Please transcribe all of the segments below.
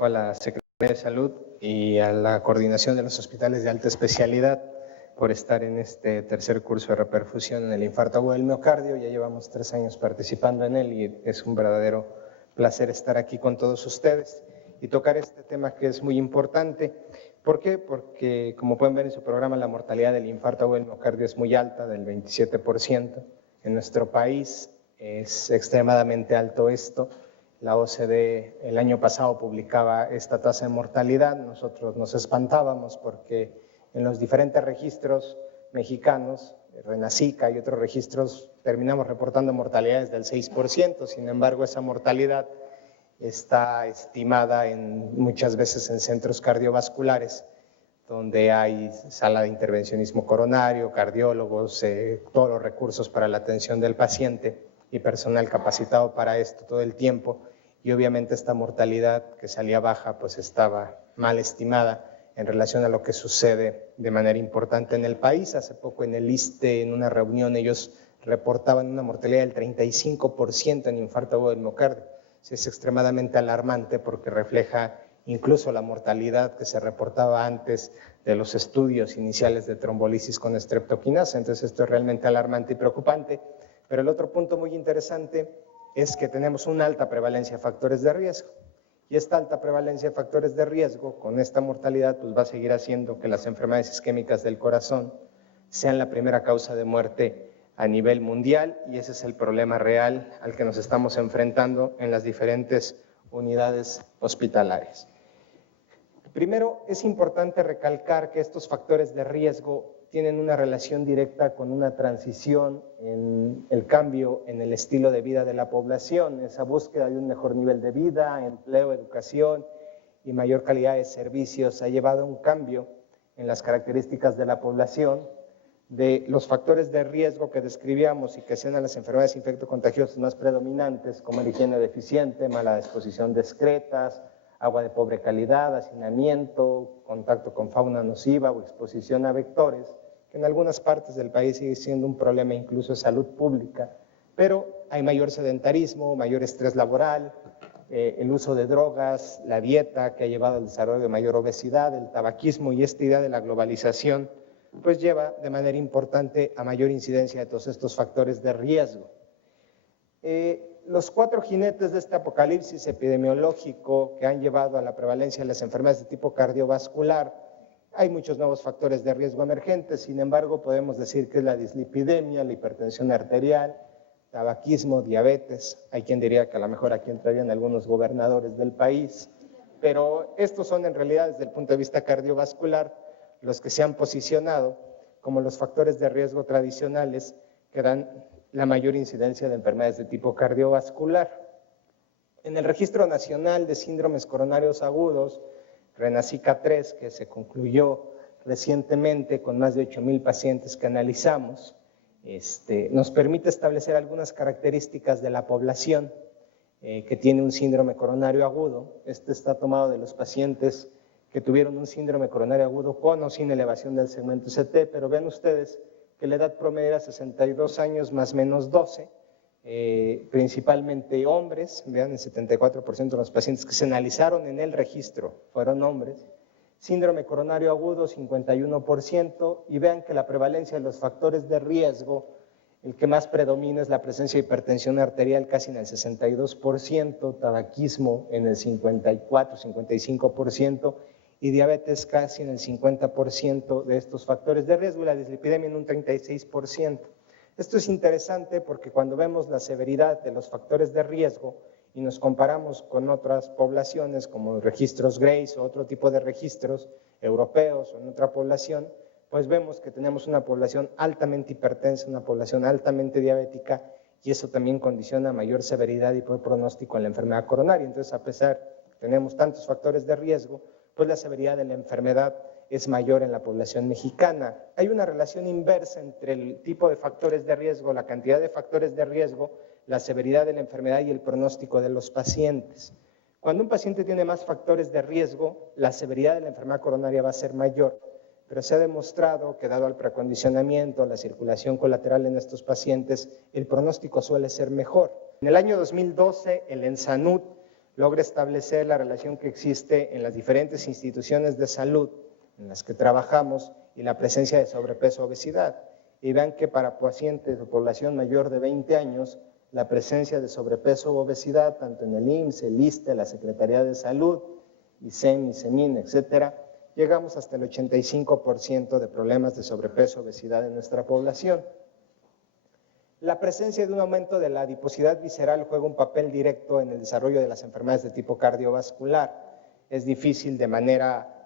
agradezco a la Secretaría de Salud y a la Coordinación de los Hospitales de Alta Especialidad por estar en este tercer curso de reperfusión en el infarto agudo del miocardio. Ya llevamos 3 años participando en él y es un verdadero placer estar aquí con todos ustedes y tocar este tema que es muy importante. ¿Por qué? Porque, como pueden ver en su programa, la mortalidad del infarto agudo del miocardio es muy alta, del 27%. En nuestro país es extremadamente alto esto. La OCDE el año pasado publicaba esta tasa de mortalidad. Nosotros nos espantábamos porque en los diferentes registros mexicanos, Renacica y otros registros, terminamos reportando mortalidades del 6%. Sin embargo, esa mortalidad está estimada muchas veces en centros cardiovasculares, donde hay sala de intervencionismo coronario, cardiólogos, todos los recursos para la atención del paciente y personal capacitado para esto todo el tiempo. Y obviamente esta mortalidad que salía baja pues estaba mal estimada en relación a lo que sucede de manera importante en el país. Hace poco en el ISSSTE, en una reunión, ellos reportaban una mortalidad del 35% en infarto agudo del miocardio. Es extremadamente alarmante porque refleja incluso la mortalidad que se reportaba antes de los estudios iniciales de trombolisis con streptokinasa. Entonces esto es realmente alarmante y preocupante. Pero el otro punto muy interesante es que tenemos una alta prevalencia de factores de riesgo. Y esta alta prevalencia de factores de riesgo, con esta mortalidad, pues va a seguir haciendo que las enfermedades isquémicas del corazón sean la primera causa de muerte a nivel mundial, y ese es el problema real al que nos estamos enfrentando en las diferentes unidades hospitalarias. Primero, es importante recalcar que estos factores de riesgo tienen una relación directa con una transición en el cambio en el estilo de vida de la población, esa búsqueda de un mejor nivel de vida, empleo, educación y mayor calidad de servicios ha llevado a un cambio en las características de la población, de los factores de riesgo que describíamos y que sean las enfermedades infectocontagiosas más predominantes, como la higiene deficiente, mala disposición de excretas, agua de pobre calidad, hacinamiento, contacto con fauna nociva o exposición a vectores, que en algunas partes del país sigue siendo un problema incluso de salud pública, pero hay mayor sedentarismo, mayor estrés laboral, el uso de drogas, la dieta que ha llevado al desarrollo de mayor obesidad, el tabaquismo y esta idea de la globalización, pues lleva de manera importante a mayor incidencia de todos estos factores de riesgo. Los 4 jinetes de este apocalipsis epidemiológico que han llevado a la prevalencia de las enfermedades de tipo cardiovascular, hay muchos nuevos factores de riesgo emergentes. Sin embargo, podemos decir que es la dislipidemia, la hipertensión arterial, tabaquismo, diabetes. Hay quien diría que a lo mejor aquí entrarían algunos gobernadores del país, pero estos son en realidad desde el punto de vista cardiovascular los que se han posicionado como los factores de riesgo tradicionales que dan la mayor incidencia de enfermedades de tipo cardiovascular. En el Registro Nacional de Síndromes Coronarios Agudos, Renacica 3, que se concluyó recientemente con más de 8,000 pacientes que analizamos, nos permite establecer algunas características de la población que tiene un síndrome coronario agudo. Este está tomado de los pacientes que tuvieron un síndrome coronario agudo con o sin elevación del segmento ST, pero vean ustedes que la edad promedio era 62 años más menos 12, principalmente hombres. Vean, el 74% de los pacientes que se analizaron en el registro fueron hombres. Síndrome coronario agudo, 51%, y vean que la prevalencia de los factores de riesgo, el que más predomina es la presencia de hipertensión arterial casi en el 62%, tabaquismo en el 54-55%, y diabetes casi en el 50% de estos factores de riesgo, y la dislipidemia en un 36%. Esto es interesante porque cuando vemos la severidad de los factores de riesgo y nos comparamos con otras poblaciones como registros Grace o otro tipo de registros europeos o en otra población, pues vemos que tenemos una población altamente hipertensa, una población altamente diabética, y eso también condiciona mayor severidad y peor pronóstico en la enfermedad coronaria. Entonces, a pesar de que tenemos tantos factores de riesgo, pues la severidad de la enfermedad es mayor en la población mexicana. Hay una relación inversa entre el tipo de factores de riesgo, la cantidad de factores de riesgo, la severidad de la enfermedad y el pronóstico de los pacientes. Cuando un paciente tiene más factores de riesgo, la severidad de la enfermedad coronaria va a ser mayor, pero se ha demostrado que dado el precondicionamiento, la circulación colateral en estos pacientes, el pronóstico suele ser mejor. En el año 2012, el ENSANUD logra establecer la relación que existe en las diferentes instituciones de salud en las que trabajamos y la presencia de sobrepeso o obesidad. Y vean que para pacientes de población mayor de 20 años, la presencia de sobrepeso o obesidad, tanto en el IMSS, el ISSSTE, la Secretaría de Salud, ISEM, ISEMIN, etcétera, llegamos hasta el 85% de problemas de sobrepeso o obesidad en nuestra población. La presencia de un aumento de la adiposidad visceral juega un papel directo en el desarrollo de las enfermedades de tipo cardiovascular. Es difícil de manera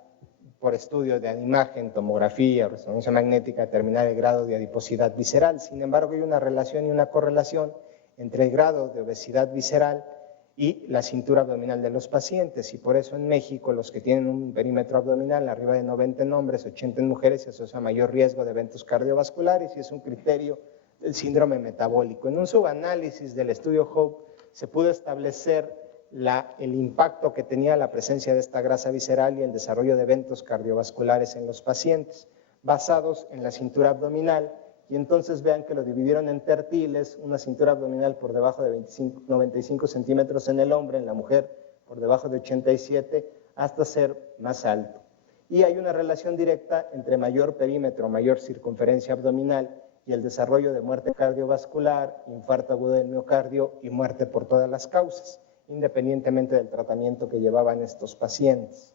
por estudio de imagen, tomografía o resonancia magnética determinar el grado de adiposidad visceral. Sin embargo, hay una relación y una correlación entre el grado de obesidad visceral y la cintura abdominal de los pacientes, y por eso en México los que tienen un perímetro abdominal arriba de 90 en hombres, 80 en mujeres, se asocia a mayor riesgo de eventos cardiovasculares y es un criterio del síndrome metabólico. En un subanálisis del estudio HOPE se pudo establecer el impacto que tenía la presencia de esta grasa visceral y el desarrollo de eventos cardiovasculares en los pacientes, basados en la cintura abdominal. Y entonces vean que lo dividieron en tertiles, una cintura abdominal por debajo de 95 centímetros en el hombre, en la mujer por debajo de 87, hasta ser más alto. Y hay una relación directa entre mayor perímetro, mayor circunferencia abdominal y el desarrollo de muerte cardiovascular, infarto agudo del miocardio y muerte por todas las causas, independientemente del tratamiento que llevaban estos pacientes.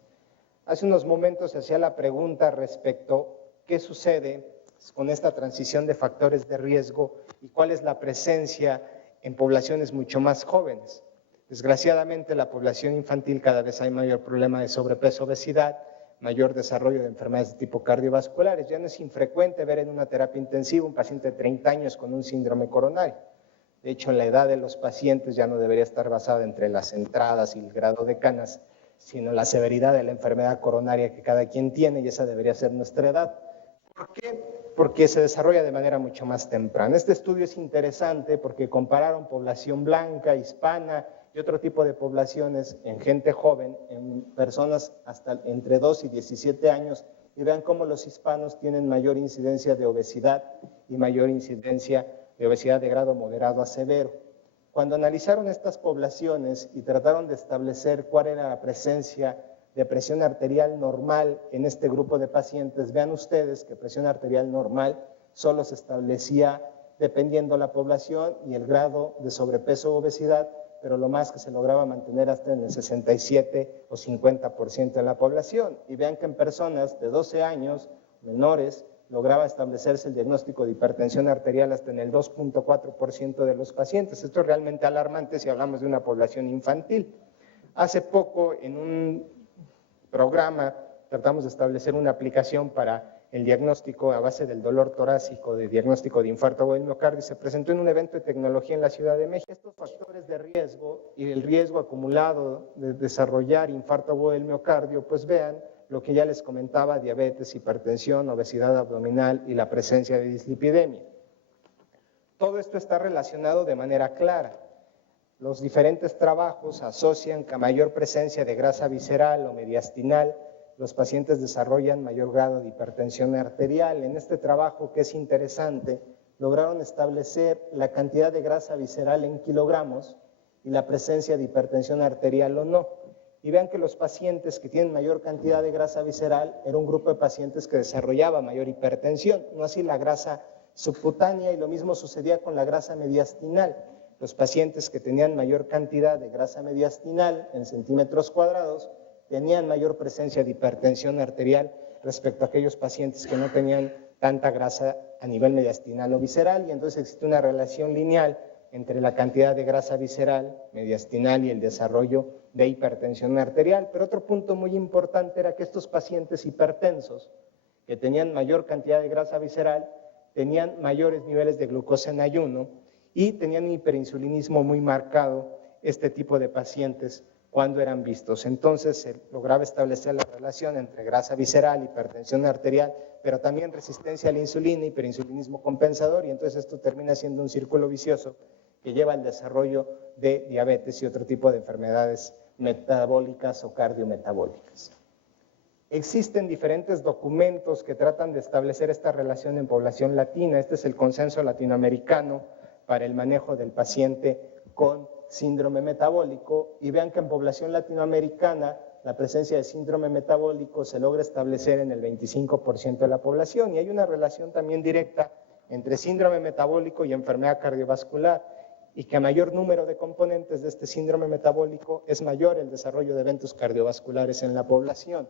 Hace unos momentos se hacía la pregunta respecto a qué sucede con esta transición de factores de riesgo y cuál es la presencia en poblaciones mucho más jóvenes. Desgraciadamente, la población infantil cada vez hay mayor problema de sobrepeso, obesidad, mayor desarrollo de enfermedades de tipo cardiovasculares. Ya no es infrecuente ver en una terapia intensiva un paciente de 30 años con un síndrome coronario. De hecho, la edad de los pacientes ya no debería estar basada entre las entradas y el grado de canas, sino la severidad de la enfermedad coronaria que cada quien tiene, y esa debería ser nuestra edad. ¿Por qué? Porque se desarrolla de manera mucho más temprana. Este estudio es interesante porque compararon población blanca, hispana y otro tipo de poblaciones en gente joven, en personas hasta entre 2 y 17 años, y vean cómo los hispanos tienen mayor incidencia de obesidad y mayor incidencia de obesidad de grado moderado a severo. Cuando analizaron estas poblaciones y trataron de establecer cuál era la presencia de presión arterial normal en este grupo de pacientes, vean ustedes que presión arterial normal solo se establecía dependiendo la población y el grado de sobrepeso o obesidad, pero lo más que se lograba mantener hasta en el 67 o 50% de la población. Y vean que en personas de 12 años menores lograba establecerse el diagnóstico de hipertensión arterial hasta en el 2.4% de los pacientes. Esto es realmente alarmante si hablamos de una población infantil. Hace poco en un programa tratamos de establecer una aplicación para el diagnóstico a base del dolor torácico, de diagnóstico de infarto agudo del miocardio, y se presentó en un evento de tecnología en la Ciudad de México. Estos factores de riesgo y el riesgo acumulado de desarrollar infarto agudo del miocardio, pues vean lo que ya les comentaba: diabetes, hipertensión, obesidad abdominal y la presencia de dislipidemia. Todo esto está relacionado de manera clara. Los diferentes trabajos asocian que a mayor presencia de grasa visceral o mediastinal, los pacientes desarrollan mayor grado de hipertensión arterial. En este trabajo, que es interesante, lograron establecer la cantidad de grasa visceral en kilogramos y la presencia de hipertensión arterial o no. Y vean que los pacientes que tienen mayor cantidad de grasa visceral era un grupo de pacientes que desarrollaba mayor hipertensión, no así la grasa subcutánea, y lo mismo sucedía con la grasa mediastinal. Los pacientes que tenían mayor cantidad de grasa mediastinal en centímetros cuadrados tenían mayor presencia de hipertensión arterial respecto a aquellos pacientes que no tenían tanta grasa a nivel mediastinal o visceral, y entonces existe una relación lineal entre la cantidad de grasa visceral, mediastinal y el desarrollo de hipertensión arterial. Pero otro punto muy importante era que estos pacientes hipertensos que tenían mayor cantidad de grasa visceral tenían mayores niveles de glucosa en ayuno y tenían un hiperinsulinismo muy marcado este tipo de pacientes cuando eran vistos. Entonces se lograba establecer la relación entre grasa visceral, hipertensión arterial, pero también resistencia a la insulina, hiperinsulinismo compensador, y entonces esto termina siendo un círculo vicioso que lleva al desarrollo de diabetes y otro tipo de enfermedades metabólicas o cardiometabólicas. Existen diferentes documentos que tratan de establecer esta relación en población latina. Este es el Consenso Latinoamericano para el manejo del paciente con síndrome metabólico, y vean que en población latinoamericana la presencia de síndrome metabólico se logra establecer en el 25% de la población, y hay una relación también directa entre síndrome metabólico y enfermedad cardiovascular, y que a mayor número de componentes de este síndrome metabólico es mayor el desarrollo de eventos cardiovasculares en la población.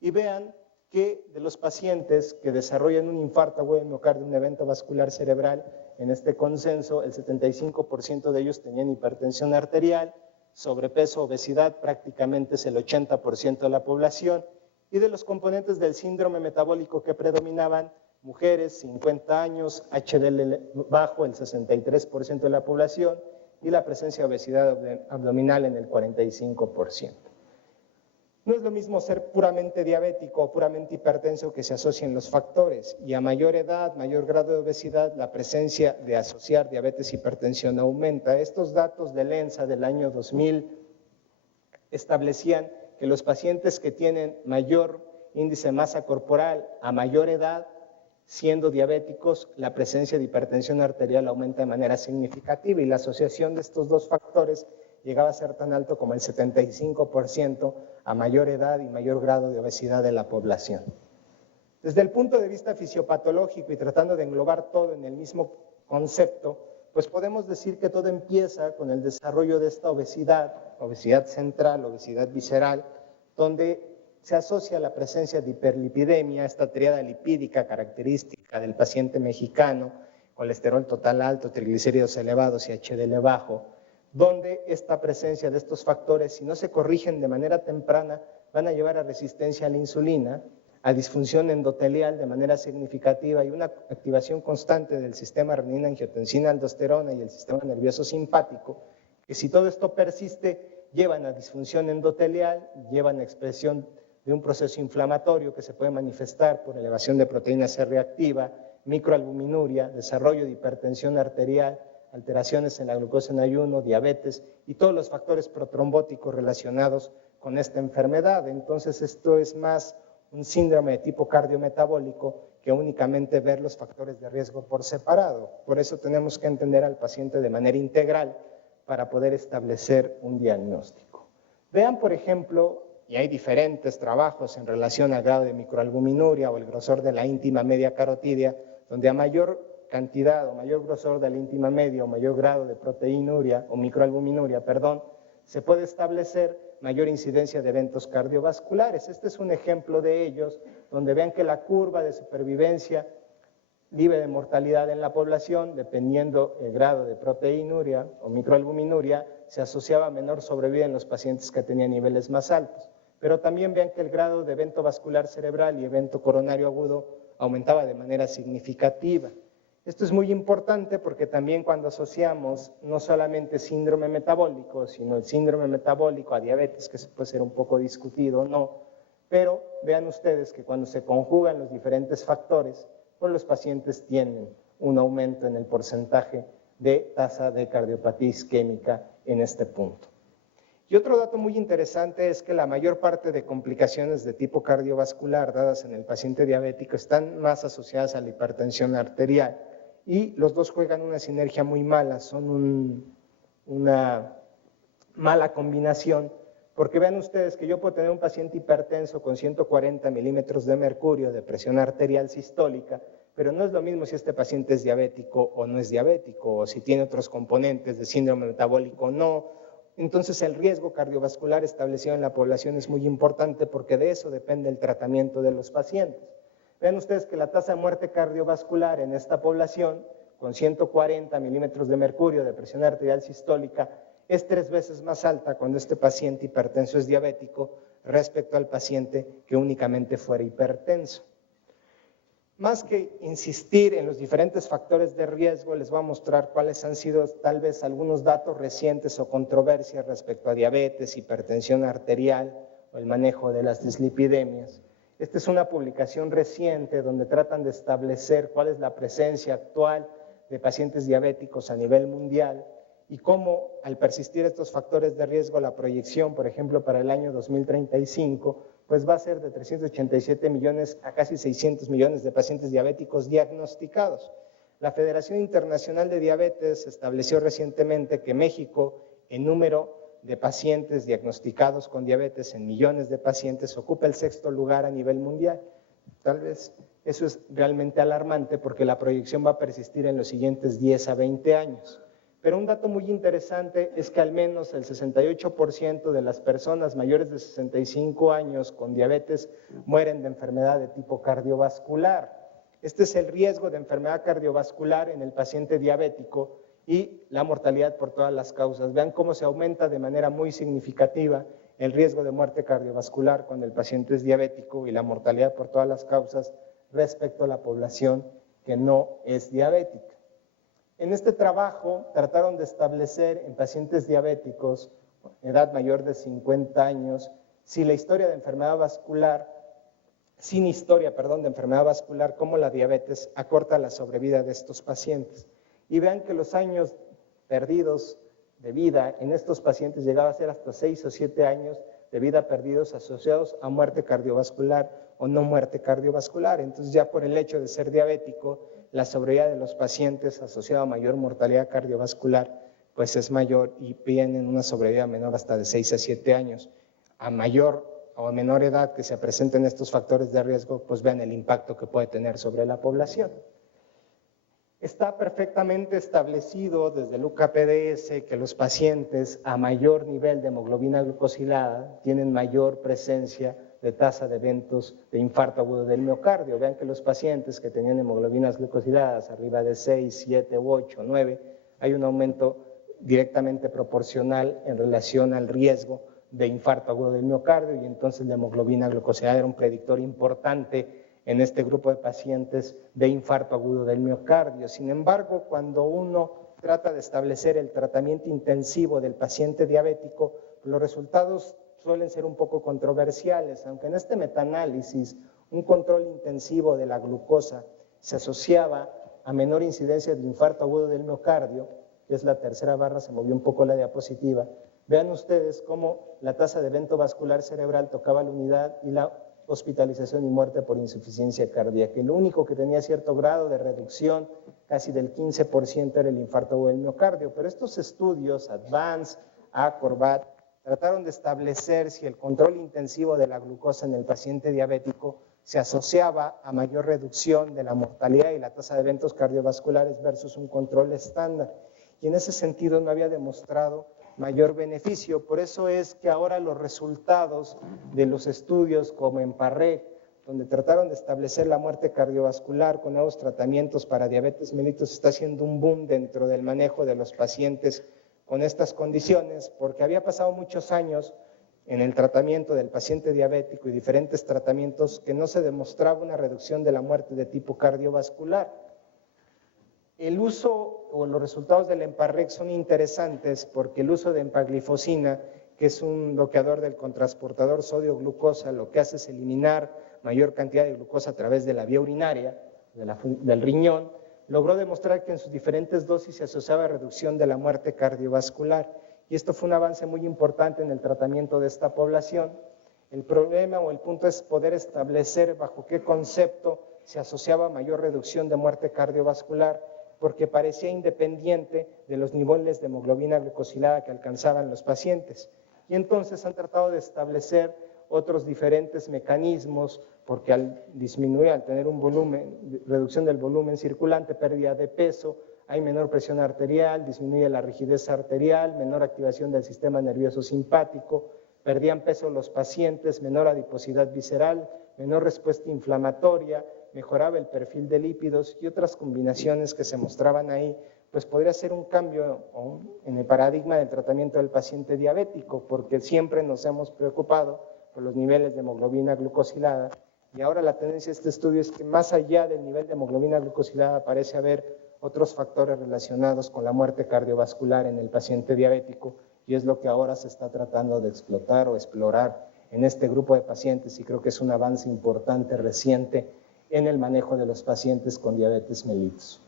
Y vean que de los pacientes que desarrollan un infarto agudo de miocardio, un evento vascular cerebral, en este consenso el 75% de ellos tenían hipertensión arterial, sobrepeso, obesidad, prácticamente es el 80% de la población, y de los componentes del síndrome metabólico que predominaban, mujeres, 50 años, HDL bajo, el 63% de la población, y la presencia de obesidad abdominal en el 45%. No es lo mismo ser puramente diabético o puramente hipertenso que se asocian los factores, y a mayor edad, mayor grado de obesidad, la presencia de asociar diabetes y hipertensión aumenta. Estos datos del ENSA del año 2000 establecían que los pacientes que tienen mayor índice de masa corporal a mayor edad, siendo diabéticos, la presencia de hipertensión arterial aumenta de manera significativa, y la asociación de estos dos factores llegaba a ser tan alto como el 75% a mayor edad y mayor grado de obesidad de la población. Desde el punto de vista fisiopatológico y tratando de englobar todo en el mismo concepto, pues podemos decir que todo empieza con el desarrollo de esta obesidad, obesidad central, obesidad visceral, donde se asocia la presencia de hiperlipidemia, esta triada lipídica característica del paciente mexicano, colesterol total alto, triglicéridos elevados y HDL bajo, donde esta presencia de estos factores, si no se corrigen de manera temprana, van a llevar a resistencia a la insulina, a disfunción endotelial de manera significativa y una activación constante del sistema renina-angiotensina-aldosterona y el sistema nervioso simpático, que si todo esto persiste, llevan a disfunción endotelial, llevan a expresión de un proceso inflamatorio que se puede manifestar por elevación de proteína C reactiva, microalbuminuria, desarrollo de hipertensión arterial, alteraciones en la glucosa en ayuno, diabetes y todos los factores protrombóticos relacionados con esta enfermedad. Entonces esto es más un síndrome de tipo cardiometabólico que únicamente ver los factores de riesgo por separado. Por eso tenemos que entender al paciente de manera integral para poder establecer un diagnóstico. Vean, por ejemplo, y hay diferentes trabajos en relación al grado de microalbuminuria o el grosor de la íntima media carotídea, donde a mayor cantidad o mayor grosor de la íntima media o mayor grado de proteinuria o microalbuminuria, perdón, se puede establecer mayor incidencia de eventos cardiovasculares. Este es un ejemplo de ellos, donde vean que la curva de supervivencia libre de mortalidad en la población, dependiendo el grado de proteinuria o microalbuminuria, se asociaba a menor sobrevida en los pacientes que tenían niveles más altos. Pero también vean que el grado de evento vascular cerebral y evento coronario agudo aumentaba de manera significativa. Esto es muy importante porque también cuando asociamos no solamente síndrome metabólico, sino el síndrome metabólico a diabetes, que puede ser un poco discutido o no, pero vean ustedes que cuando se conjugan los diferentes factores, pues los pacientes tienen un aumento en el porcentaje de tasa de cardiopatía isquémica en este punto. Y otro dato muy interesante es que la mayor parte de complicaciones de tipo cardiovascular dadas en el paciente diabético están más asociadas a la hipertensión arterial, y los dos juegan una sinergia muy mala, son una mala combinación, porque vean ustedes que yo puedo tener un paciente hipertenso con 140 milímetros de mercurio de presión arterial sistólica, pero no es lo mismo si este paciente es diabético o no es diabético, o si tiene otros componentes de síndrome metabólico o no. Entonces el riesgo cardiovascular establecido en la población es muy importante porque de eso depende el tratamiento de los pacientes. Vean ustedes que la tasa de muerte cardiovascular en esta población, con 140 milímetros de mercurio de presión arterial sistólica, es 3 veces más alta cuando este paciente hipertenso es diabético respecto al paciente que únicamente fuera hipertenso. Más que insistir en los diferentes factores de riesgo, les voy a mostrar cuáles han sido tal vez algunos datos recientes o controversias respecto a diabetes, hipertensión arterial o el manejo de las dislipidemias. Esta es una publicación reciente donde tratan de establecer cuál es la presencia actual de pacientes diabéticos a nivel mundial y cómo al persistir estos factores de riesgo la proyección, por ejemplo, para el año 2035, pues va a ser de 387 millones a casi 600 millones de pacientes diabéticos diagnosticados. La Federación Internacional de Diabetes estableció recientemente que México en número de pacientes diagnosticados con diabetes en millones de pacientes, ocupa el 6º lugar a nivel mundial. Tal vez eso es realmente alarmante porque la proyección va a persistir en los siguientes 10 a 20 años. Pero un dato muy interesante es que al menos el 68% de las personas mayores de 65 años con diabetes mueren de enfermedad de tipo cardiovascular. Este es el riesgo de enfermedad cardiovascular en el paciente diabético y la mortalidad por todas las causas. Vean cómo se aumenta de manera muy significativa el riesgo de muerte cardiovascular cuando el paciente es diabético y la mortalidad por todas las causas respecto a la población que no es diabética. En este trabajo trataron de establecer en pacientes diabéticos, edad mayor de 50 años, si la historia de enfermedad vascular, sin historia, de enfermedad vascular, como la diabetes, acorta la sobrevida de estos pacientes. Y vean que los años perdidos de vida en estos pacientes llegaba a ser hasta 6 o 7 años de vida perdidos asociados a muerte cardiovascular o no muerte cardiovascular. Entonces ya por el hecho de ser diabético, la sobrevida de los pacientes asociada a mayor mortalidad cardiovascular pues es mayor y tienen una sobrevida menor hasta de 6 a 7 años. A mayor o a menor edad que se presenten estos factores de riesgo, pues vean el impacto que puede tener sobre la población. Está perfectamente establecido desde el UKPDS que los pacientes a mayor nivel de hemoglobina glucosilada tienen mayor presencia de tasa de eventos de infarto agudo del miocardio. Vean que los pacientes que tenían hemoglobinas glucosiladas arriba de 6, 7, 8, 9, hay un aumento directamente proporcional en relación al riesgo de infarto agudo del miocardio y entonces la hemoglobina glucosilada era un predictor importante en este grupo de pacientes de infarto agudo del miocardio. Sin embargo, cuando uno trata de establecer el tratamiento intensivo del paciente diabético, los resultados suelen ser un poco controversiales, aunque en este metaanálisis un control intensivo de la glucosa se asociaba a menor incidencia de infarto agudo del miocardio, que es la tercera barra, se movió un poco la diapositiva. Vean ustedes cómo la tasa de evento vascular cerebral tocaba la unidad y la hospitalización y muerte por insuficiencia cardíaca. Y lo único que tenía cierto grado de reducción, casi del 15%, era el infarto agudo del miocardio. Pero estos estudios, ADVANCE, ACROBAT, trataron de establecer si el control intensivo de la glucosa en el paciente diabético se asociaba a mayor reducción de la mortalidad y la tasa de eventos cardiovasculares versus un control estándar. Y en ese sentido no había demostrado mayor beneficio. Por eso es que ahora los resultados de los estudios como EMPAREG, donde trataron de establecer la muerte cardiovascular con nuevos tratamientos para diabetes mellitus, está haciendo un boom dentro del manejo de los pacientes con estas condiciones, porque había pasado muchos años en el tratamiento del paciente diabético y diferentes tratamientos que no se demostraba una reducción de la muerte de tipo cardiovascular. El uso o los resultados del EMPAREG son interesantes porque el uso de empaglifosina, que es un bloqueador del contrasportador sodio-glucosa, lo que hace es eliminar mayor cantidad de glucosa a través de la vía urinaria, del riñón, logró demostrar que en sus diferentes dosis se asociaba a reducción de la muerte cardiovascular. Y esto fue un avance muy importante en el tratamiento de esta población. El problema o el punto es poder establecer bajo qué concepto se asociaba a mayor reducción de muerte cardiovascular, porque parecía independiente de los niveles de hemoglobina glucosilada que alcanzaban los pacientes. Y entonces han tratado de establecer otros diferentes mecanismos, porque al disminuir, al tener un volumen, reducción del volumen circulante, pérdida de peso, hay menor presión arterial, disminuye la rigidez arterial, menor activación del sistema nervioso simpático, perdían peso los pacientes, menor adiposidad visceral, menor respuesta inflamatoria, mejoraba el perfil de lípidos y otras combinaciones que se mostraban ahí, pues podría ser un cambio en el paradigma del tratamiento del paciente diabético, porque siempre nos hemos preocupado por los niveles de hemoglobina glucosilada y ahora la tendencia de este estudio es que más allá del nivel de hemoglobina glucosilada parece haber otros factores relacionados con la muerte cardiovascular en el paciente diabético y es lo que ahora se está tratando de explotar o explorar en este grupo de pacientes y creo que es un avance importante reciente en el manejo de los pacientes con diabetes mellitus.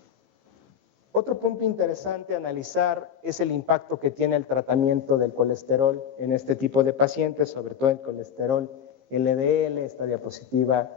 Otro punto interesante a analizar es el impacto que tiene el tratamiento del colesterol en este tipo de pacientes, sobre todo el colesterol LDL. Esta diapositiva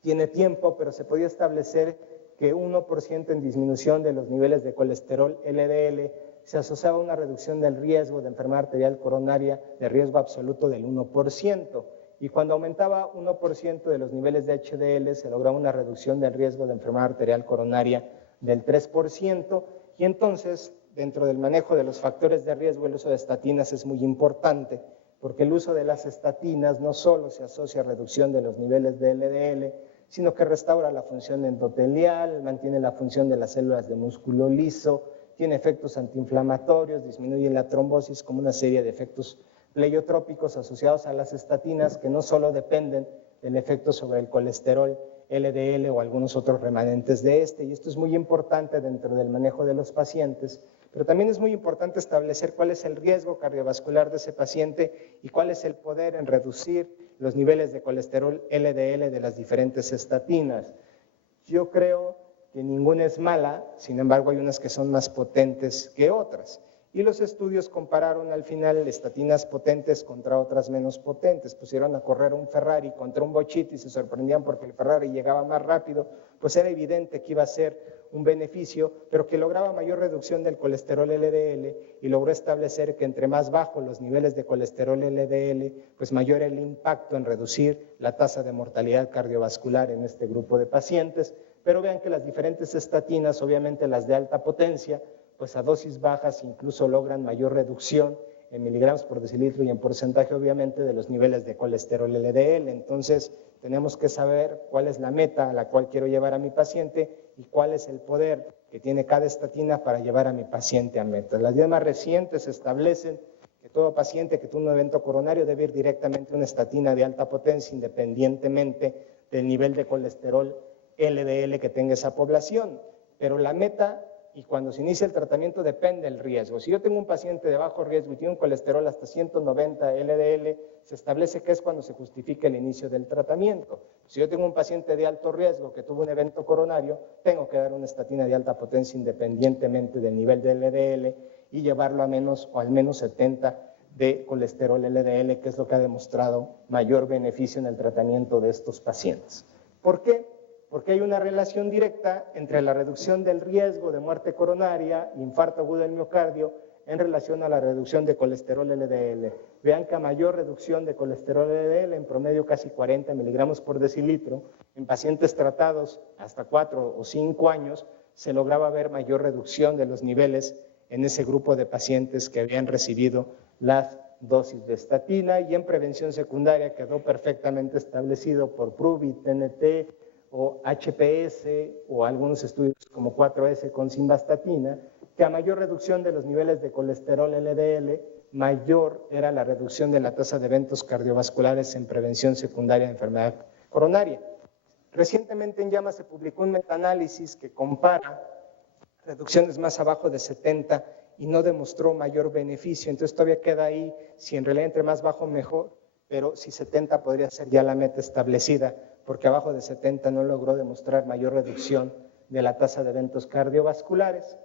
tiene tiempo, pero se podía establecer que 1% en disminución de los niveles de colesterol LDL se asociaba a una reducción del riesgo de enfermedad arterial coronaria de riesgo absoluto del 1%. Y cuando aumentaba 1% de los niveles de HDL, se lograba una reducción del riesgo de enfermedad arterial coronaria del 3%. Y entonces, dentro del manejo de los factores de riesgo, el uso de estatinas es muy importante, porque el uso de las estatinas no solo se asocia a reducción de los niveles de LDL, sino que restaura la función endotelial, mantiene la función de las células de músculo liso, tiene efectos antiinflamatorios, disminuye la trombosis, como una serie de efectos pleiotrópicos asociados a las estatinas que no solo dependen del efecto sobre el colesterol LDL o algunos otros remanentes de este, y esto es muy importante dentro del manejo de los pacientes, pero también es muy importante establecer cuál es el riesgo cardiovascular de ese paciente y cuál es el poder en reducir los niveles de colesterol LDL de las diferentes estatinas. Yo creo que ninguna es mala, sin embargo hay unas que son más potentes que otras. Y los estudios compararon al final estatinas potentes contra otras menos potentes. Pusieron a correr un Ferrari contra un Bochito y se sorprendían porque el Ferrari llegaba más rápido. Pues era evidente que iba a ser un beneficio, pero que lograba mayor reducción del colesterol LDL y logró establecer que entre más bajos los niveles de colesterol LDL, pues mayor el impacto en reducir la tasa de mortalidad cardiovascular en este grupo de pacientes. Pero vean que las diferentes estatinas, obviamente las de alta potencia, pues a dosis bajas incluso logran mayor reducción en miligramos por decilitro y en porcentaje obviamente de los niveles de colesterol LDL. Entonces tenemos que saber cuál es la meta a la cual quiero llevar a mi paciente y cuál es el poder que tiene cada estatina para llevar a mi paciente a meta. Las guías más recientes establecen que todo paciente que tuvo un evento coronario debe ir directamente a una estatina de alta potencia independientemente del nivel de colesterol LDL que tenga esa población, pero la meta y cuando se inicia el tratamiento depende del riesgo. Si yo tengo un paciente de bajo riesgo y tiene un colesterol hasta 190 LDL, se establece que es cuando se justifica el inicio del tratamiento. Si yo tengo un paciente de alto riesgo que tuvo un evento coronario, tengo que dar una estatina de alta potencia independientemente del nivel de LDL y llevarlo a menos o al menos 70 de colesterol LDL, que es lo que ha demostrado mayor beneficio en el tratamiento de estos pacientes. ¿Por qué? Porque hay una relación directa entre la reducción del riesgo de muerte coronaria, infarto agudo del miocardio, en relación a la reducción de colesterol LDL. Vean que a mayor reducción de colesterol LDL, en promedio casi 40 miligramos por decilitro, en pacientes tratados hasta 4 o 5 años, se lograba ver mayor reducción de los niveles en ese grupo de pacientes que habían recibido las dosis de estatina, y en prevención secundaria quedó perfectamente establecido por PRUVI, TNT, o HPS o algunos estudios como 4S con simvastatina, que a mayor reducción de los niveles de colesterol LDL, mayor era la reducción de la tasa de eventos cardiovasculares en prevención secundaria de enfermedad coronaria. Recientemente en JAMA se publicó un metaanálisis que compara reducciones más abajo de 70 y no demostró mayor beneficio, entonces todavía queda ahí si en realidad entre más bajo mejor, pero si 70 podría ser ya la meta establecida, porque abajo de 70 no logró demostrar mayor reducción de la tasa de eventos cardiovasculares.